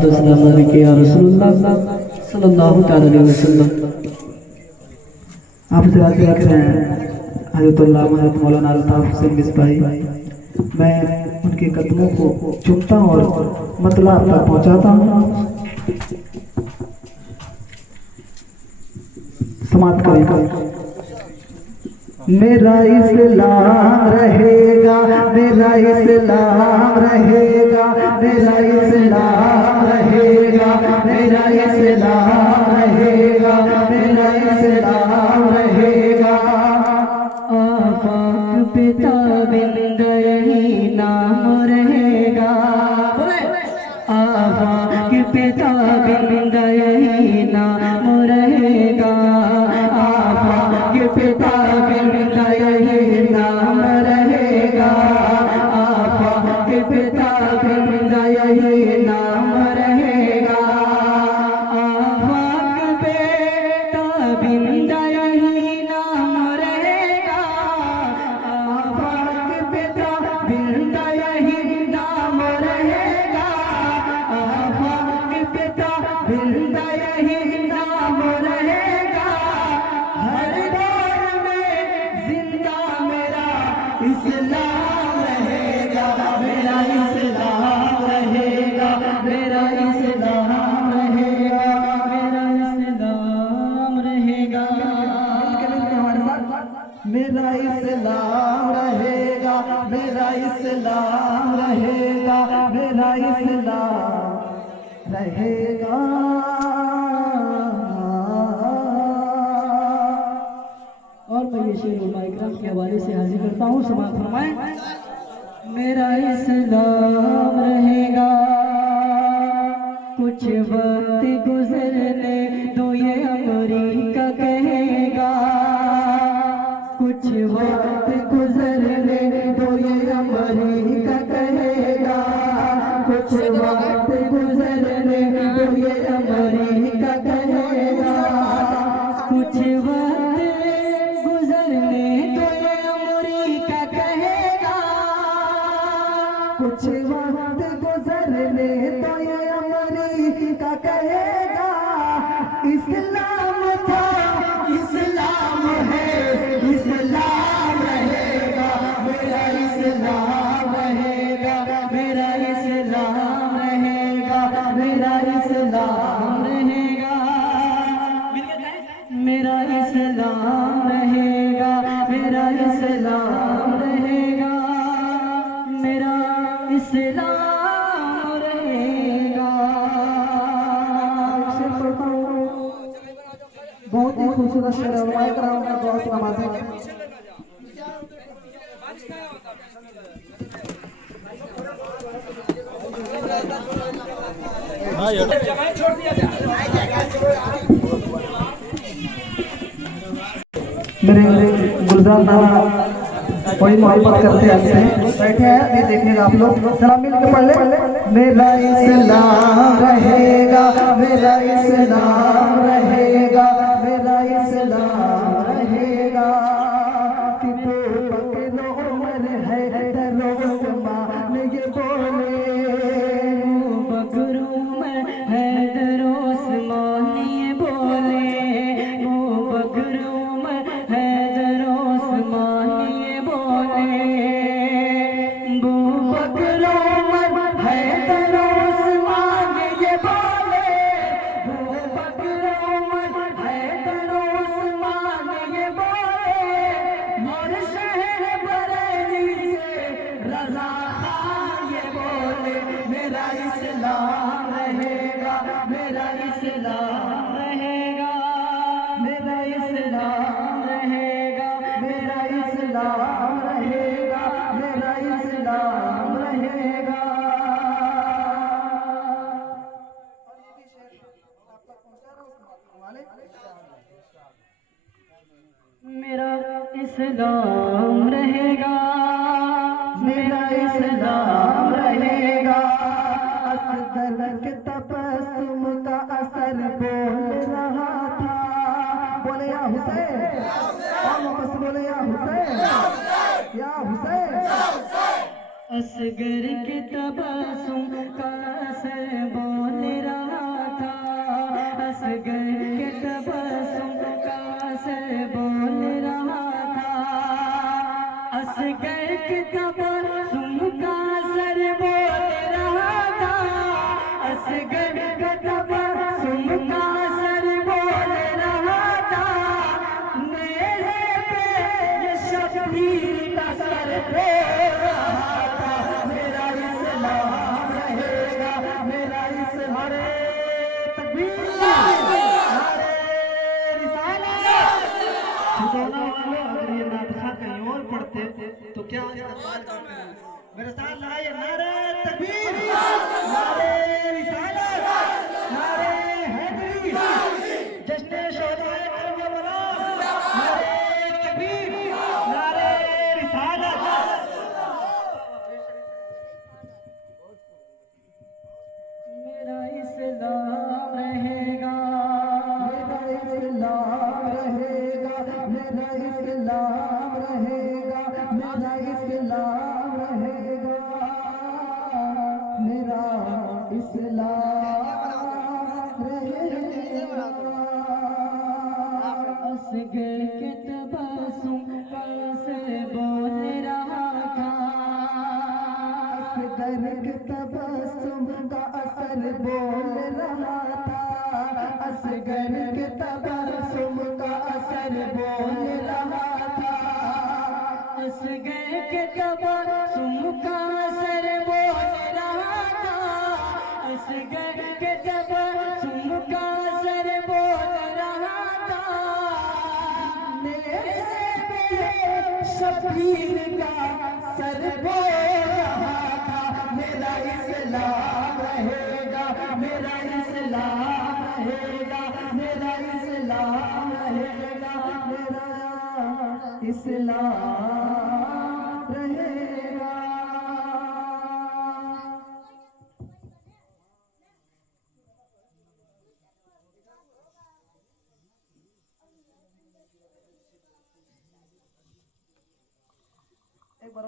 अस्सलातु वस्सलामु अलैका या रसूलुल्लाह सल्लल्लाहु तआला अलैहि वसल्लम। आप से बात रख रहे हैं हज़रतुल्लाह हज़रत मौलाना अल्ताफ़ हुसैन मिसबाही। मैं उनके कदमों को चूमता हूँ और मतलब आप तक पहुँचाता हूँ। समाप्त करेगा। मेरा इस्लाम रहेगा, मेरा इस्लाम रहेगा, मेरा इस्लाम रहेगा, मेरा इस्लाम रहेगा, मेरा इस्लाम रहेगा। आफाक पिता बिंद यही नाम रहेगा, आफाक पिता बिंद यही नाम रहेगा, आफाक पिता बिंद यही नाम रहेगा, आफाक पिता बिंद यही नाम रहेगा, आफाक पिता बिंद यही नाम रहेगा, आफाक पिता बिंद यही नाम रहेगा, आफाक पिता बिंद यही नाम रहेगा। हर दौर में जिंदा मेरा इस्लाम रहेगा, मेरा इस्लाम रहेगा, मेरा इस्लाम रहेगा, मेरा इस्लाम रहेगा। मेरा इस्लाम रहेगा, मेरा इस्लाम रहेगा, मेरा इस्लाम रहेगा। और मैं ये शेर उलमा इकराम के हवाले से हाजिर करता हूँ, समाअत फरमाएं। मेरा इस्लाम रहेगा, कुछ वक्त गुजरने दो ये अमरीका कहेगा, कुछ वक्त गुजरने दो ये अमरीका कहेगा, कुछ वक्त गुजरने दो ये अमरीका कहेगा, कुछ वक्त गुजरने दो ये अमरीका कहेगा, कुछ वक्त गुजरने दो ये अमरीका कहेगा। इस्लाम था, इस्लाम है, इस्लाम रहेगा, मेरा इस्लाम रहेगा, मेरा इस्लाम रहेगा, मेरा इस्लाम रहेगा, मेरा इस्लाम रहेगा, मेरा इस्लाम रहेगा, मेरा इस्लाम रहेगा। बहुत ही खूबसूरत शेर है, उलमा इकराम ने बहुत नवाजा है। मेरे गुलजार नाना बड़ी मोहब्बत करते हैं हमसे, बैठे हैं नहीं देखने का आप लोग, जरा मिल के पढ़ ले। मेरा इस्लाम रहेगा, मेरा इस्लाम रहेगा, मेरा इस्लाम रहेगा। कि तो पकड़ो उम्र है रोज मान ये बोले, बकरू में है दरोस मान ये बोले, वो बकरू में है दरोस मान ये बोले, वो बकरू में है दरोस मान ये बोले, वो बकरू में है दरोस मान ये बोले। और शहर बरेली से रज़ा खान ये बोले, मेरा इस्लाम रहेगा, मेरा इस्लाम रहेगा, मेरा इस्लाम रहेगा, मेरा इस्लाम रहेगा, मेरा इस्लाम रहेगा। मेरा इस्लाम रहेगा, मेरा इस्लाम रहेगा। असगर के तबस्सुम का असर बोल रहा था, बोले या हुसैन, और वापस बोले या हुसैन, या हुसैन। असगर के तबस्सुम का असर बोले नारे तकबीर, नारे रिसालत। खिलौना वालों, अगर ये नाटक कहीं और पढ़ते तो क्या इस्तेमाल करते? मेरे साथ लगाइए, नारे तकबीर, नारे रिसालत, नारे हैदरी, जश्न शोहदाए करबला, नारे तकबीर, नारे रिसालत। मेरा इस्लाम रहेगा, मेरा इस्लाम रहेगा, मेरा इस्लाम रहेगा, मेरा इस्लाम रहेगा, मेरा इस्लाम रहेगा। असगर के तबस्सुम से बोल रहा था, असगर के तबस्सुम का असर बोल रहा था, असगर के तबस्सुम का असर बोल रहा था, असगर के तबस्सुम का असर बोल रहा था, असगर के तबस्सुम का असर बोल रहा था। मेरे शबीर का सर बोल रहा था, मेरा इस्लाम रहेगा, मेरा इस्लाम रहेगा, मेरा इस्लाम रहेगा, मेरा इस्लाम रहेगा। एक बार